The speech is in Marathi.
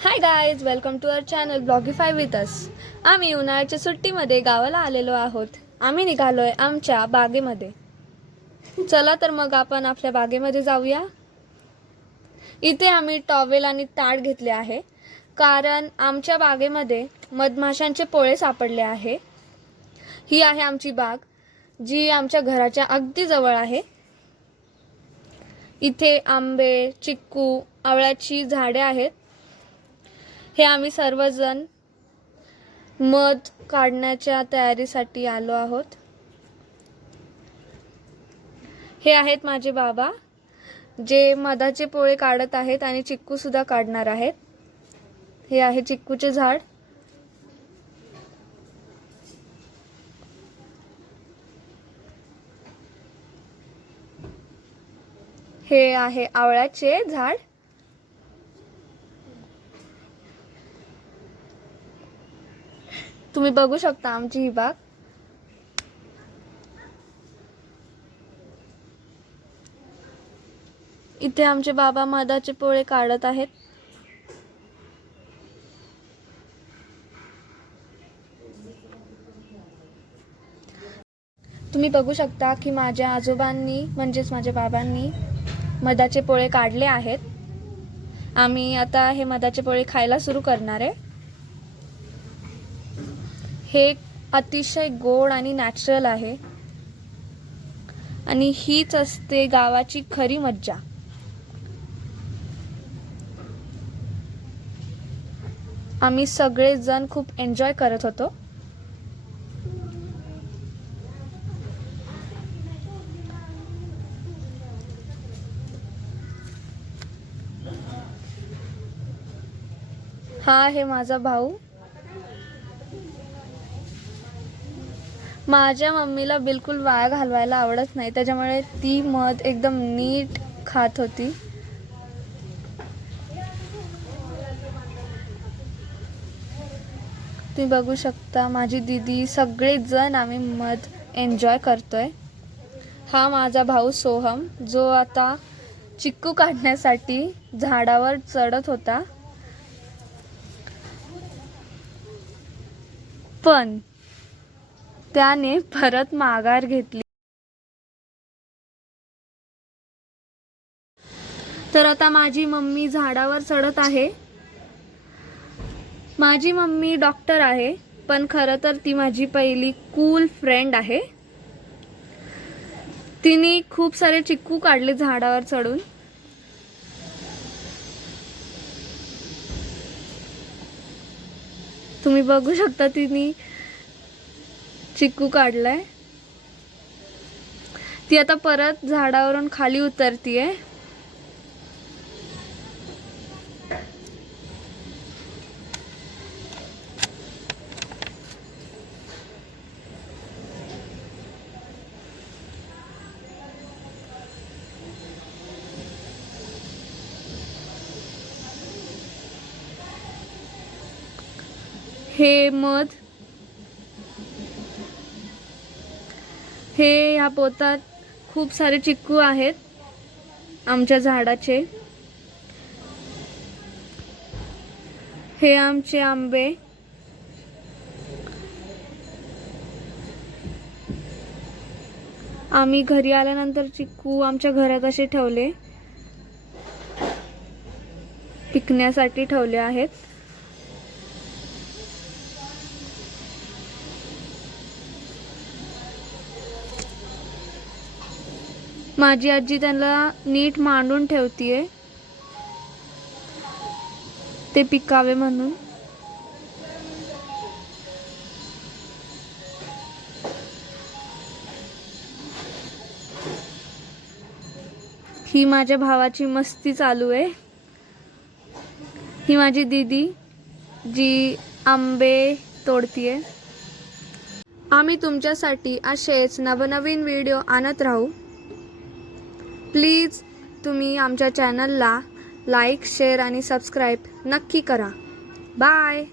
High guys, welcome to our channel Blogify with us. आम्ही उन्हाळ्याच्या सुट्टीमध्ये गावाला आलेलो आहोत। आम्ही निघालोय आमच्या बागेमध्ये। चला तर मग आपण आपल्या बागेमध्ये जाऊया। इथे आम्ही टॉवेल आणि ताट घेतले आहे, कारण आमच्या बागेमध्ये मधमाशांचे पोळे सापडले आहे। ही आहे आमची बाग, जी आमच्या घराच्या अगदी जवळ आहे। इथे आंबे, चिक्कू, आवळ्याची झाडे आहेत। हे आम्ही सर्वजण मध काढण्याच्या तयारीसाठी आलो आहोत। हे आहेत माझे बाबा, जे मधाचे पोळे काढत आहेत आणि चिक्कू सुद्धा काढणार आहेत। हे आहे चिक्कूचे झाड। हे आहे आवळ्याचे झाड। तुम्ही बघू शकता आमची ही बाग। इथे आमचे बाबा मधाचे पोळे काढत आहेत। तुम्ही बघू शकता की माझ्या आजोबांनी म्हणजेच माझ्या बाबांनी मधाचे पोळे काढले आहेत। आम्ही आता हे मधाचे पोळे खायला सुरू करणार आहे। हे अतिशय गोड आणि नॅचरल आहे, आणि हीच असते गावाची खरी मज्जा। आम्ही सगळे जण खूप एन्जॉय करत होतो। हा आहे माझा भाऊ। माझ्या मम्मीला बिलकुल वाया घालवायला आवडत नाही, त्याच्यामुळे ती मध एकदम नीट खात होती। तुम्ही बघू शकता माझी दीदी, सगळे जण आम्ही मध एन्जॉय करतोय। हा माझा भाऊ सोहम, जो आता चिक्कू काढण्यासाठी झाडावर चढत होता, पण त्याने परत माघार घेतली। तर आता माझी मम्मी झाडावर चढत आहे। माझी मम्मी डॉक्टर आहे, पण खरं तर ती माझी पहिली कूल फ्रेंड आहे। तिने खूप सारे चिक्कू काढले झाडावर चढून। तुम्ही बघू शकता तिने चिक्कू काढलाय। ती आता परत झाडावरून खाली उतरतीये। हे मध, हे ह्या पोतात खूप सारे चिक्कू आहेत आमच्या झाडाचे। हे आमचे आंबे। आम्ही घरी आल्यानंतर चिक्कू आमच्या घरात असे ठेवले, पिकण्यासाठी ठेवले आहेत। माझी आजी त्यांना नीट मांडून ठेवतीये, ते पिकावे म्हणून। ही माझ्या भावाची मस्ती चालू आहे। ही माझी दीदी, जी आंबे तोडतीये। आम्ही तुमच्यासाठी असेच नवनवीन व्हिडिओ आणत राहू। प्लीज तुम्ही आमच्या चॅनलला लाईक, शेअर आणि सबस्क्राईब नक्की करा। बाय।